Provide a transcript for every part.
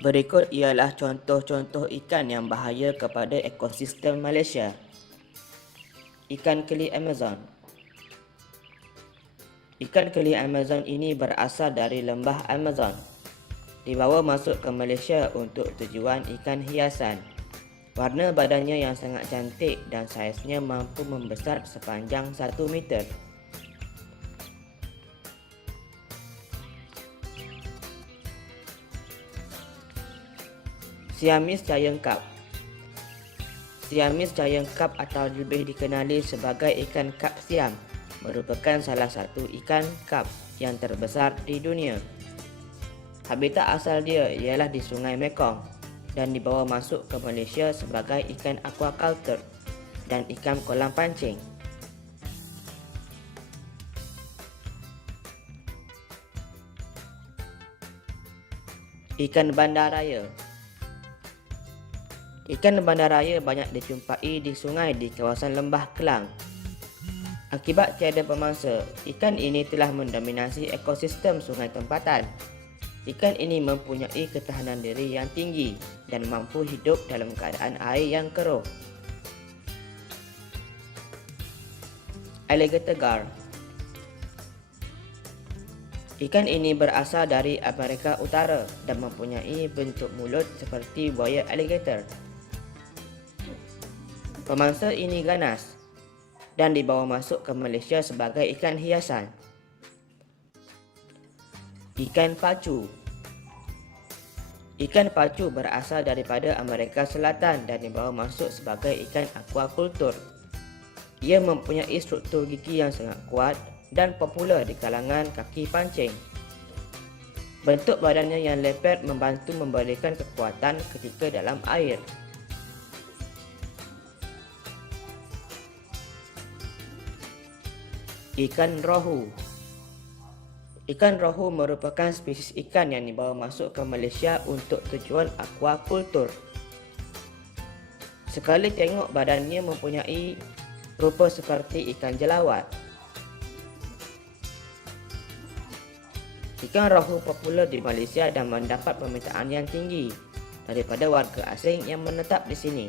Berikut ialah contoh-contoh ikan yang bahaya kepada ekosistem Malaysia. Ikan keli Amazon. Ikan keli Amazon ini berasal dari lembah Amazon. Dibawa masuk ke Malaysia untuk tujuan ikan hiasan. Warna badannya yang sangat cantik dan saiznya mampu membesar sepanjang 1 meter. Siamese Giant Carp. Siamese Giant Carp atau lebih dikenali sebagai ikan kap siam merupakan salah satu ikan kap yang terbesar di dunia. Habitat asal dia ialah di Sungai Mekong dan dibawa masuk ke Malaysia sebagai ikan aquaculture dan ikan kolam pancing. Ikan bandaraya. Ikan bandaraya banyak dijumpai di sungai di kawasan Lembah Kelang. Akibat tiada pemangsa, ikan ini telah mendominasi ekosistem sungai tempatan. Ikan ini mempunyai ketahanan diri yang tinggi dan mampu hidup dalam keadaan air yang keruh. Alligator gar. Ikan ini berasal dari Amerika Utara dan mempunyai bentuk mulut seperti buaya alligator. Pemangsa ini ganas dan dibawa masuk ke Malaysia sebagai ikan hiasan. Ikan pacu. Ikan pacu berasal daripada Amerika Selatan dan dibawa masuk sebagai ikan aquaculture. Ia mempunyai struktur gigi yang sangat kuat dan popular di kalangan kaki pancing. Bentuk badannya yang lebar membantu memberikan kekuatan ketika dalam air. Ikan rohu. Ikan rohu merupakan spesies ikan yang dibawa masuk ke Malaysia untuk tujuan aquaculture. Sekali tengok badannya mempunyai rupa seperti ikan jelawat. Ikan rohu popular di Malaysia dan mendapat permintaan yang tinggi daripada warga asing yang menetap di sini.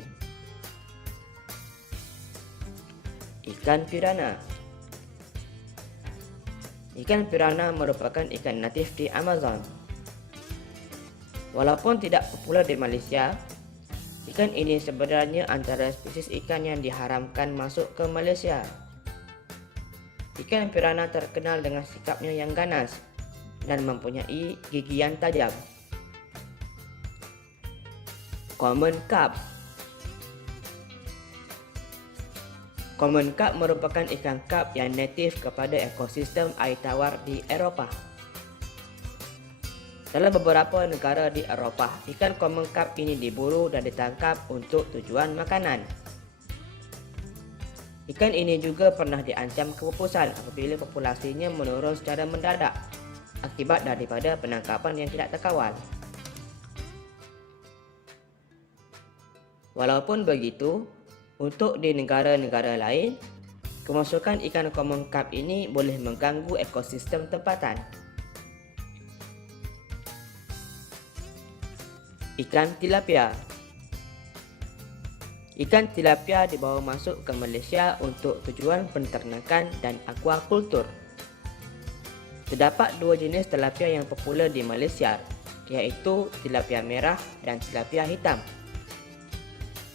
Ikan piranha. Ikan piranha merupakan ikan natif di Amazon. Walaupun tidak popular di Malaysia, ikan ini sebenarnya antara spesies ikan yang diharamkan masuk ke Malaysia. Ikan piranha terkenal dengan sikapnya yang ganas dan mempunyai gigi yang tajam. Common carp. Common carp merupakan ikan carp yang natif kepada ekosistem air tawar di Eropah. Dalam beberapa negara di Eropah, ikan common carp ini diburu dan ditangkap untuk tujuan makanan. Ikan ini juga pernah diancam kepupusan apabila populasinya menurun secara mendadak akibat daripada penangkapan yang tidak terkawal. Walaupun begitu, untuk di negara-negara lain, kemasukan ikan common carp ini boleh mengganggu ekosistem tempatan. Ikan tilapia. Ikan tilapia dibawa masuk ke Malaysia untuk tujuan penternakan dan aquaculture. Terdapat dua jenis tilapia yang popular di Malaysia, iaitu tilapia merah dan tilapia hitam.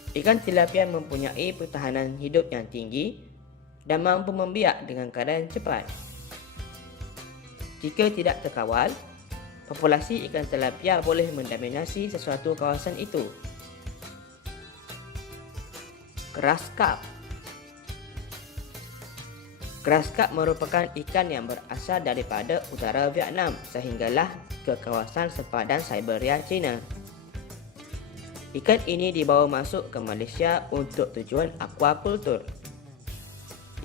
Ikan tilapia mempunyai pertahanan hidup yang tinggi dan mampu membiak dengan keadaan cepat. Jika tidak terkawal, populasi ikan tilapia boleh mendominasi sesuatu kawasan itu. Grass carp. Grass carp merupakan ikan yang berasal daripada utara Vietnam sehinggalah ke kawasan sepadan Siberia, China. Ikan ini dibawa masuk ke Malaysia untuk tujuan aquaculture.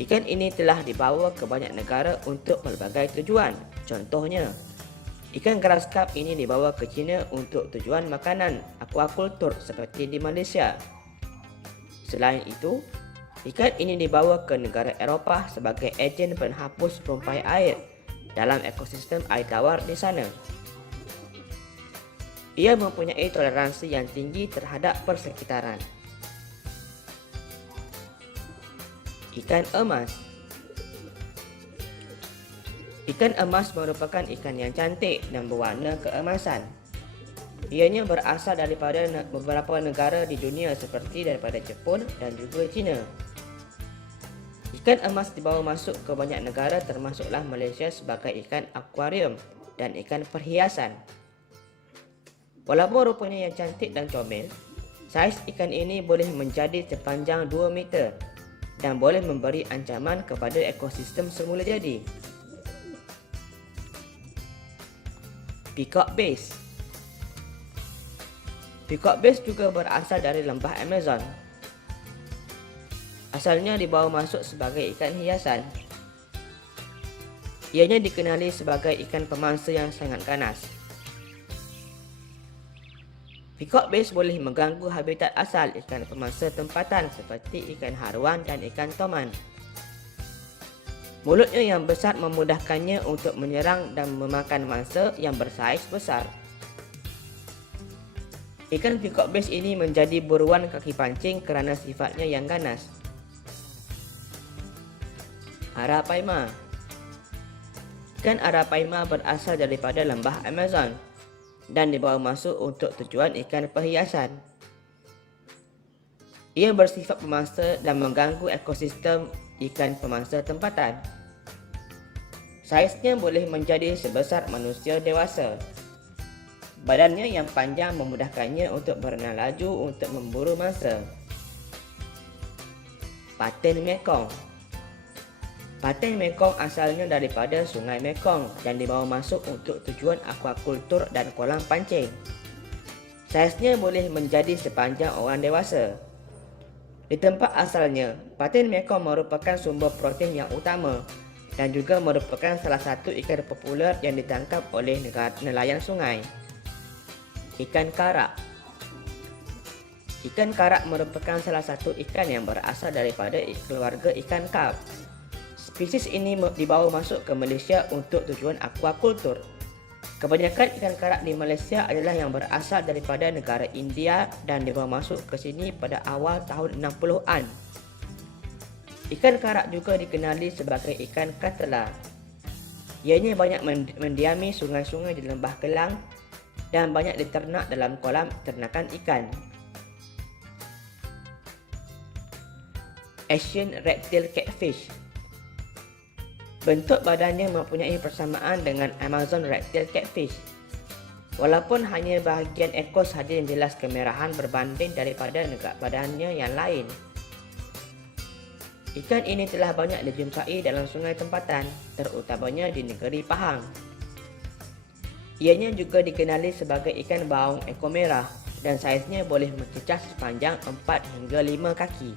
Ikan ini telah dibawa ke banyak negara untuk pelbagai tujuan. Contohnya, ikan grass carp ini dibawa ke China untuk tujuan makanan aquaculture seperti di Malaysia. Selain itu, ikan ini dibawa ke negara Eropah sebagai ejen penghapus rumpai air dalam ekosistem air tawar di sana. Ia mempunyai toleransi yang tinggi terhadap persekitaran. Ikan emas. Ikan emas merupakan ikan yang cantik dan berwarna keemasan. Ianya berasal daripada beberapa negara di dunia seperti daripada Jepun dan juga China. Ikan emas dibawa masuk ke banyak negara termasuklah Malaysia sebagai ikan akuarium dan ikan perhiasan. Walaupun rupanya yang cantik dan comel, saiz ikan ini boleh menjadi sepanjang 2 meter dan boleh memberi ancaman kepada ekosistem semula jadi. Peacock bass. Peacock bass juga berasal dari lembah Amazon. Asalnya dibawa masuk sebagai ikan hiasan. Ianya dikenali sebagai ikan pemangsa yang sangat ganas. Peacock bass boleh mengganggu habitat asal ikan pemangsa tempatan seperti ikan haruan dan ikan toman. Mulutnya yang besar memudahkannya untuk menyerang dan memakan mangsa yang bersaiz besar. Ikan peacock bass ini menjadi buruan kaki pancing kerana sifatnya yang ganas. Arapaima. Ikan arapaima berasal daripada lembah Amazon dan dibawa masuk untuk tujuan ikan perhiasan. Ia bersifat pemangsa dan mengganggu ekosistem ikan pemangsa tempatan. Saiznya boleh menjadi sebesar manusia dewasa. Badannya yang panjang memudahkannya untuk berenang laju untuk memburu mangsa. Patin Mekong. Patin Mekong asalnya daripada Sungai Mekong dan dibawa masuk untuk tujuan akuakultur dan kolam pancing. Saiznya boleh menjadi sepanjang orang dewasa. Di tempat asalnya, patin Mekong merupakan sumber protein yang utama dan juga merupakan salah satu ikan popular yang ditangkap oleh nelayan sungai. Ikan karak. Ikan karak merupakan salah satu ikan yang berasal daripada keluarga ikan karp. Spesies ini dibawa masuk ke Malaysia untuk tujuan akuakultur. Kebanyakan ikan karak di Malaysia adalah yang berasal daripada negara India dan dibawa masuk ke sini pada awal tahun 60-an. Ikan karak juga dikenali sebagai ikan katela. Ianya banyak mendiami sungai-sungai di Lembah Kelang dan banyak diternak dalam kolam ternakan ikan. Asian Red-tailed Catfish. Bentuk badannya mempunyai persamaan dengan Amazon Red-tailed Catfish. Walaupun hanya bahagian ekor sahaja yang jelas kemerahan berbanding daripada badannya yang lain. Ikan ini telah banyak dijumpai dalam sungai tempatan, terutamanya di negeri Pahang. Ianya juga dikenali sebagai ikan baung ekor merah dan saiznya boleh mencecah sepanjang 4 hingga 5 kaki.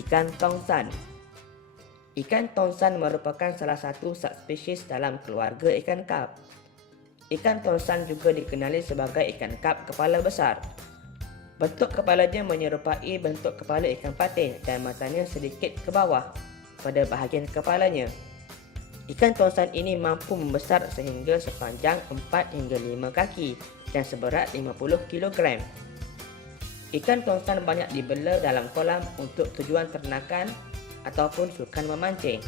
Ikan tongsan. Ikan tongsan merupakan salah satu subspesies dalam keluarga ikan karp. Ikan tongsan juga dikenali sebagai ikan karp kepala besar. Bentuk kepalanya menyerupai bentuk kepala ikan patin dan matanya sedikit ke bawah pada bahagian kepalanya. Ikan tongsan ini mampu membesar sehingga sepanjang 4 hingga 5 kaki dan seberat 50 kg. Ikan tongsan banyak dibela dalam kolam untuk tujuan ternakan ataupun sukan memancing.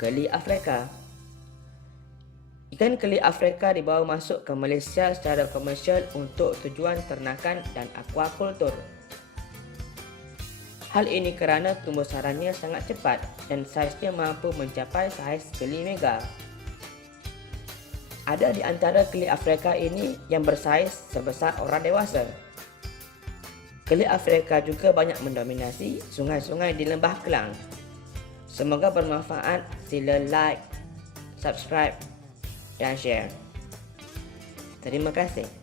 Keli Afrika. Ikan keli Afrika dibawa masuk ke Malaysia secara komersial untuk tujuan ternakan dan akuakultur. Hal ini kerana tumbuhsarannya sangat cepat dan saiznya mampu mencapai saiz keli mega. Ada di antara keli Afrika ini yang bersaiz sebesar orang dewasa. Keli Afrika juga banyak mendominasi sungai-sungai di Lembah Kelang. Semoga bermanfaat. Sila like, subscribe dan share. Terima kasih.